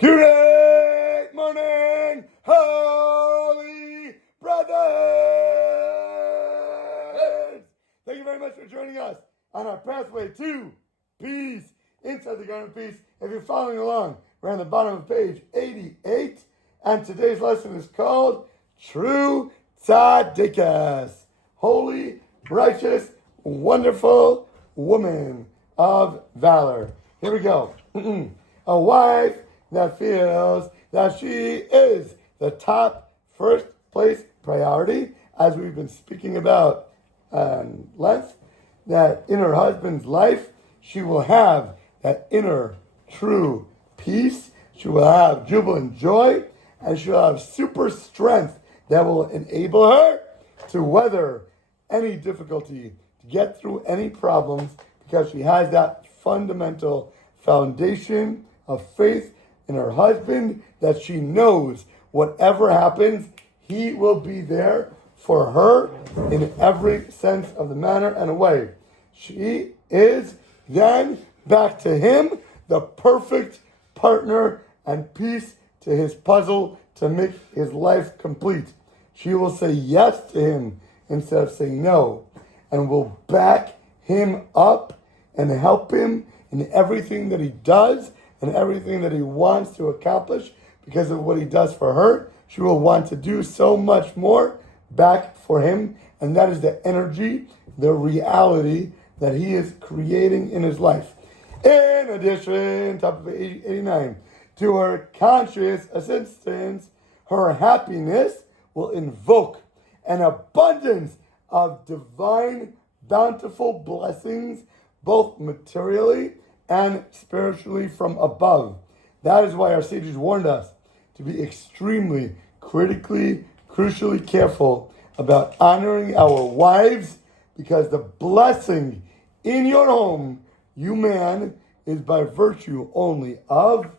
Great morning, Holy Brothers! Thank you very much for joining us on our pathway to peace, inside the Garden of Peace. If you're following along, we're on the bottom of page 88, and today's lesson is called True Tzaddikas, Holy, Righteous, Wonderful Woman of Valor. Here we go. A wife that feels that she is the top first place priority, as we've been speaking about length, that in her husband's life, she will have that inner true peace. She will have jubilant joy, and she'll have super strength that will enable her to weather any difficulty, to get through any problems, because she has that fundamental foundation of faith in her husband, that she knows whatever happens, he will be there for her in every sense of the manner and way. She is then, back to him, the perfect partner and piece to his puzzle to make his life complete. She will say yes to him instead of saying no, and will back him up and help him in everything that he does and everything that he wants to accomplish. Because of what he does for her, she will want to do so much more back for him, and that is the energy, the reality that he is creating in his life. In addition, top of 89, to her conscious assistance, her happiness will invoke an abundance of divine, bountiful blessings, both materially and spiritually from above. That is why our sages warned us to be extremely, crucially careful about honoring our wives, because the blessing in your home, you man, is by virtue only of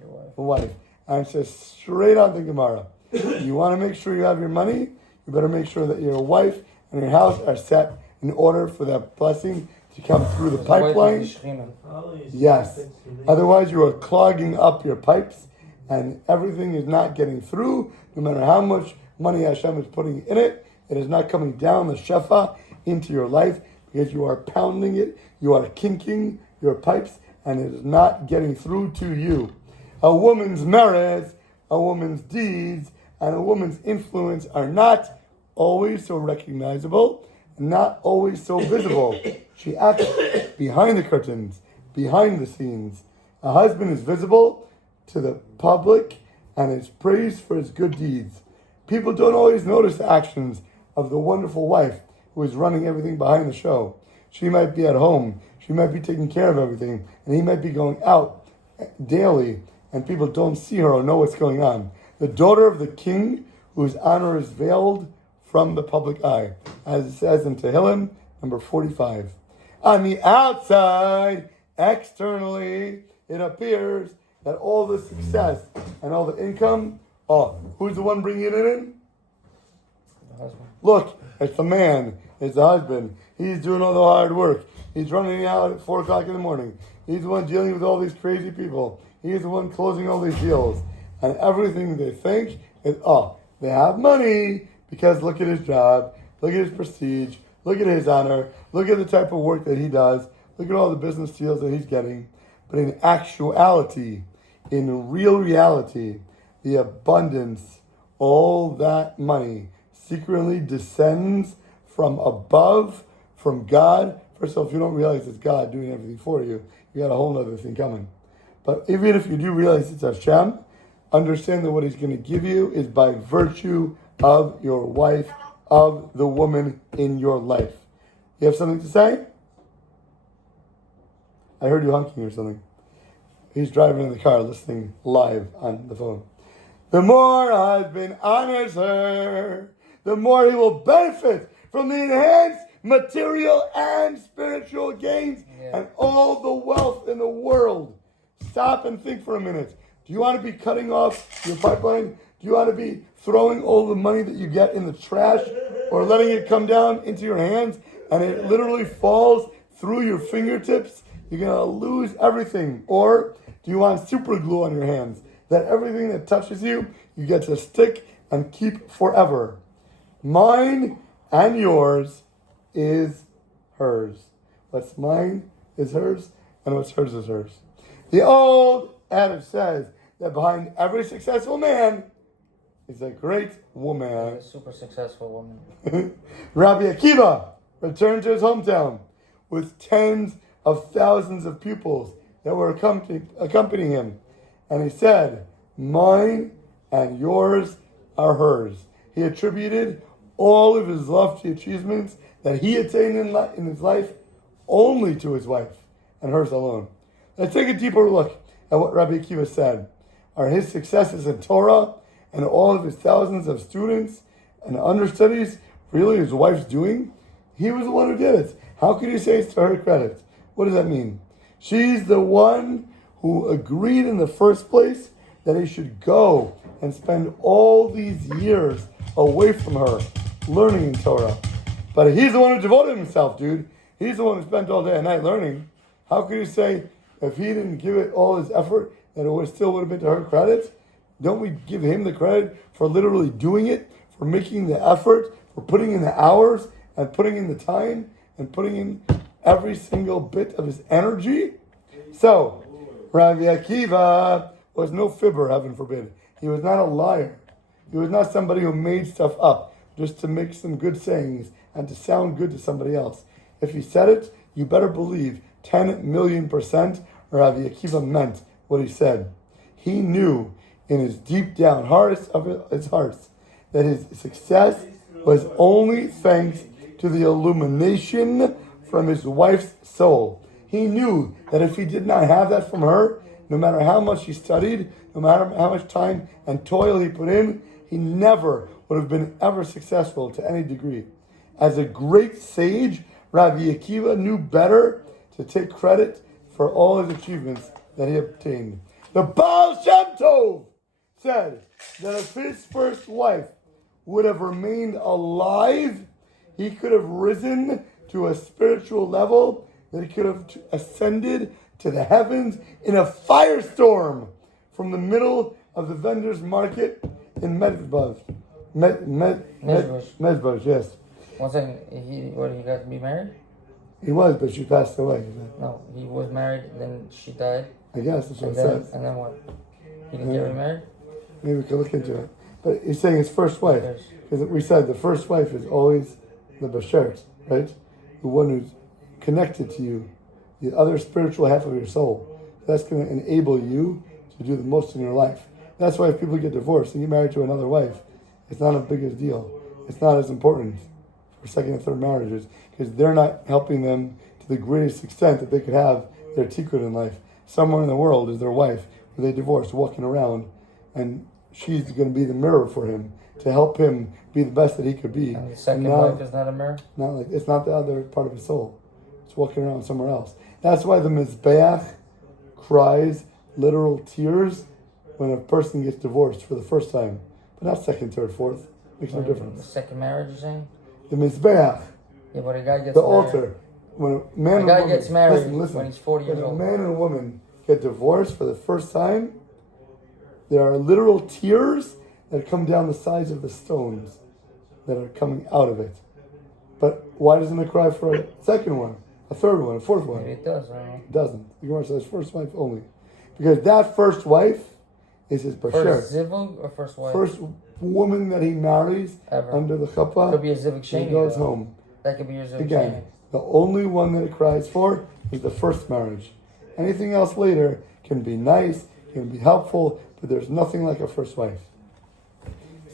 the wife. And it says straight out the Gemara, you want to make sure you have your money, you better make sure that your wife and your house are set in order for that blessing to come through the pipeline. Yes. Otherwise, you are clogging up your pipes, and everything is not getting through. No matter how much money Hashem is putting in it, it is not coming down the shefa into your life, because you are pounding it, you are kinking your pipes, and it is not getting through to you. A woman's merits, a woman's deeds, and a woman's influence are not always so recognizable, not always so visible. She acts behind the curtains, behind the scenes. A husband is visible to the public and is praised for his good deeds. People don't always notice the actions of the wonderful wife who is running everything behind the show. She might be at home, she might be taking care of everything, and he might be going out daily, and people don't see her or know what's going on. The daughter of the king, whose honor is veiled from the public eye, as it says in Tehillim, number 45. On the outside, externally, it appears that all the success and all the income, who's the one bringing it in? The husband. Look, it's the man, it's the husband. He's doing all the hard work. He's running out at 4 o'clock in the morning. He's the one dealing with all these crazy people. He's the one closing all these deals. And everything they think is, they have money, because look at his job, look at his prestige, look at his honor, look at the type of work that he does, look at all the business deals that he's getting. But in actuality, in real reality, the abundance, all that money secretly descends from above, from God. First of all, if you don't realize it's God doing everything for you, you got a whole other thing coming. But even if you do realize it's Hashem, understand that what he's going to give you is by virtue of your wife, of the woman in your life. You have something to say? I heard you honking or something. He's driving in the car, listening live on the phone. The more a husband honors her, the more he will benefit from the enhanced material and spiritual gains and all the wealth in the world. Stop and think for a minute. Do you want to be cutting off your pipeline? Do you want to be throwing all the money that you get in the trash, or letting it come down into your hands and it literally falls through your fingertips? You're going to lose everything. Or do you want super glue on your hands that everything that touches you, you get to stick and keep forever. Mine and yours is hers. What's mine is hers, and what's hers is hers. The old adage says that behind every successful man is a great woman. A super successful woman. Rabbi Akiva returned to his hometown with tens of thousands of pupils that were accompanying him. And he said, mine and yours are hers. He attributed all of his lofty achievements that he attained in his life only to his wife and hers alone. Let's take a deeper look at what Rabbi Akiva said. Are his successes in Torah and all of his thousands of students and understudies really his wife's doing? He was the one who did it. How could you say it's to her credit? What does that mean? She's the one who agreed in the first place that he should go and spend all these years away from her, learning in Torah. But he's the one who devoted himself, dude. He's the one who spent all day and night learning. How could you say if he didn't give it all his effort that it still would have been to her credit? Don't we give him the credit for literally doing it, for making the effort, for putting in the hours and putting in the time and putting in every single bit of his energy? So, Rabbi Akiva was no fibber, heaven forbid. He was not a liar. He was not somebody who made stuff up just to make some good sayings and to sound good to somebody else. If he said it, you better believe 10 million% Rabbi Akiva meant what he said. He knew in his deep down heart of his hearts that his success was only thanks to the illumination from his wife's soul. He knew that if he did not have that from her, no matter how much he studied, no matter how much time and toil he put in, he never would have been ever successful to any degree. As a great sage, Rabbi Akiva knew better to take credit for all his achievements that he obtained. The Baal Shem Tov said that if his first wife would have remained alive, he could have risen to a spiritual level that he could have ascended to the heavens in a firestorm from the middle of the vendor's market in Mezbaz. Mezbaz, yes. One second, he got to be married? He was, but she passed away. No, he was married, then she died. I guess that's what And it then, says. and then what? He didn't get remarried? Maybe we could look into it. But he's saying his first wife. Because we said the first wife is always the Bashert, right? The one who's connected to you, the other spiritual half of your soul. That's going to enable you to do the most in your life. That's why if people get divorced and get married to another wife, it's not as big a deal. It's not as important for second and third marriages because they're not helping them to the greatest extent that they could have their tikkun in life. Somewhere in the world is their wife who they divorced walking around, and she's going to be the mirror for him to help him be the best that he could be. And the second wife is not a mirror? Not like it's not the other part of his soul. It's walking around somewhere else. That's why the Mizbeach cries literal tears when a person gets divorced for the first time, but not second, third, fourth. Makes no difference. The second marriage, you're saying? The Mizbeach, Yeah, but a guy gets the married. altar. When a man and guy woman, gets married listen, when he's 40 years when old. a man and a woman get divorced for the first time, there are literal tears that come down the sides of the stones that are coming out of it. But why doesn't it cry for a second one, a third one, a fourth one? Maybe it does, I don't know. It doesn't. The Gemara says first wife only. Because that first wife is his bashert. First zivug or first wife? First woman that he marries Ever. under the chuppah. Could be a zivug He sheni. goes though. home. That could be your zivug Again, sheni. the only one that it cries for is the first marriage. Anything else later can be nice, can be helpful, but there's nothing like a first wife.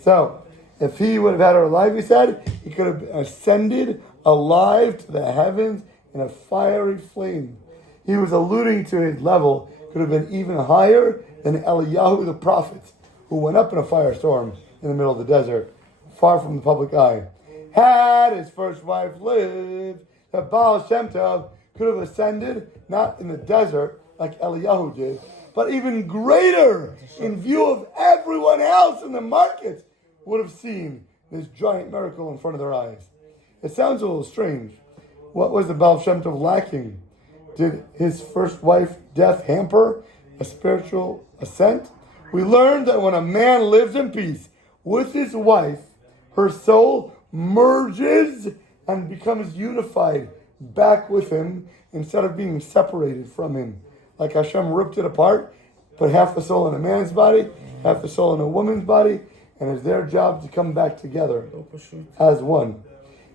So, if he would have had her alive, he said, he could have ascended alive to the heavens in a fiery flame. He was alluding to his level could have been even higher than Eliyahu the prophet, who went up in a firestorm in the middle of the desert, far from the public eye. Had his first wife lived, the Baal Shem Tov could have ascended, not in the desert like Eliyahu did, but even greater in view of everyone else in the market would have seen this giant miracle in front of their eyes. It sounds a little strange. What was the Baal Shem Tov lacking? Did his first wife death hamper a spiritual ascent? We learned that when a man lives in peace with his wife, her soul merges and becomes unified back with him instead of being separated from him. Like Hashem ripped it apart, put half the soul in a man's body, half the soul in a woman's body, and it's their job to come back together as one.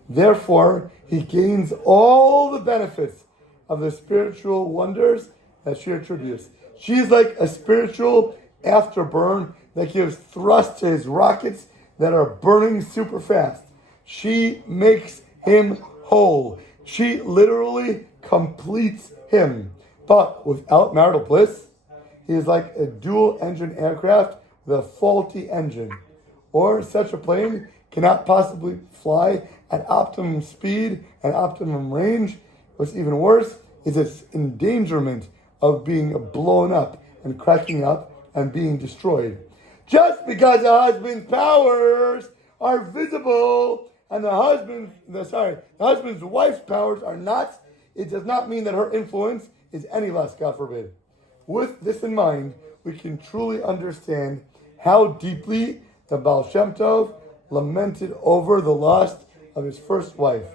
Therefore, he gains all the benefits of the spiritual wonders that she attributes. She's like a spiritual afterburn that gives thrust to his rockets that are burning super fast. She makes him whole. She literally completes him. But without marital bliss, he is like a dual-engine aircraft with a faulty engine. Or such a plane cannot possibly fly at optimum speed and optimum range. What's even worse is its endangerment of being blown up and cracking up and being destroyed. Just because a husband's powers are visible and the husband's wife's powers are not, it does not mean that her influence is any less, God forbid. With this in mind, we can truly understand how deeply the Baal Shem Tov lamented over the loss of his first wife.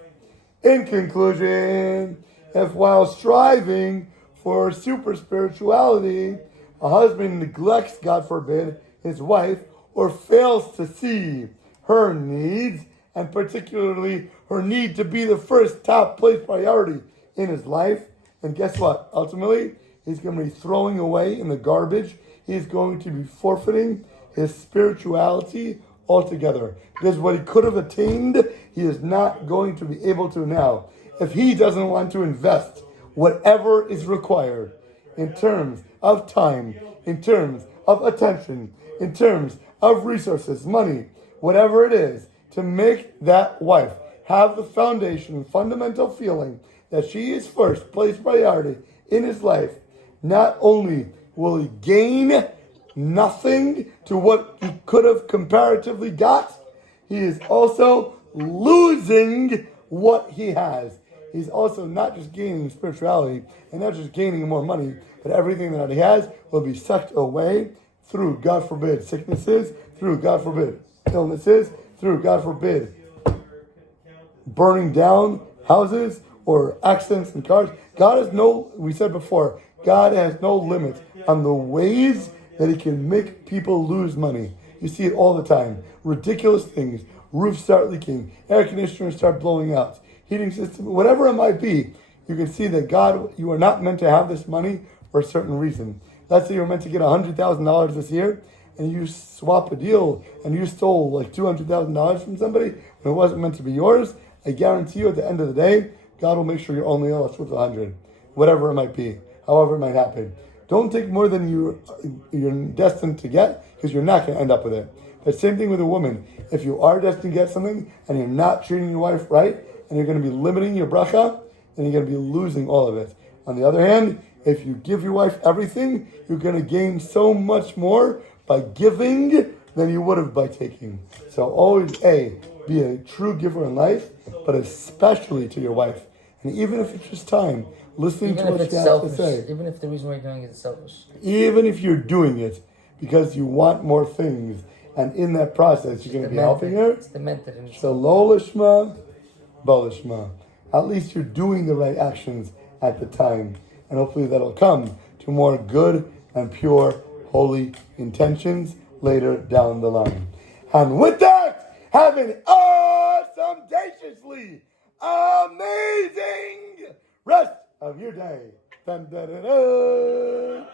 In conclusion, if while striving for super spirituality, a husband neglects, God forbid, his wife, or fails to see her needs, and particularly her need to be the first top place priority in his life, and guess what? Ultimately, he's going to be throwing away in the garbage. He's going to be forfeiting his spirituality altogether. Because what he could have attained, he is not going to be able to now. If he doesn't want to invest whatever is required in terms of time, in terms of attention, in terms of resources, money, whatever it is, to make that wife have the foundation, fundamental feeling that she is first place priority in his life, not only will he gain nothing to what he could have comparatively got, he is also losing what he has. He's also not just gaining spirituality and not just gaining more money, but everything that he has will be sucked away through, God forbid, sicknesses, through, God forbid, illnesses, through, God forbid, burning down houses or accidents in cars. We said before, God has no limit on the ways that he can make people lose money. You see it all the time. Ridiculous things. Roofs start leaking. Air conditioners start blowing out. Heating system, whatever it might be, you can see that God, you are not meant to have this money for a certain reason. Let's say you're meant to get $100,000 this year, and you swap a deal, and you stole like $200,000 from somebody, when it wasn't meant to be yours. I guarantee you, at the end of the day, God will make sure you're only left with 100, whatever it might be, however it might happen. Don't take more than you're destined to get, because you're not going to end up with it. But same thing with a woman. If you are destined to get something, and you're not treating your wife right, and you're going to be limiting your bracha, then you're going to be losing all of it. On the other hand, if you give your wife everything, you're going to gain so much more by giving than you would have by taking. So always, be a true giver in life, but especially to your wife. And even if it's just time, listening to what she has to say. Even if the reason why you're doing it is selfish. Even if you're doing it because you want more things, and in that process, you're going to be helping her. It's demented. So lo lishma, bo lishma. At least you're doing the right actions at the time. And hopefully that'll come to more good and pure, holy intentions later down the line. And with that, have an awesome, audaciously amazing rest of your day. Dun, dun, dun, dun.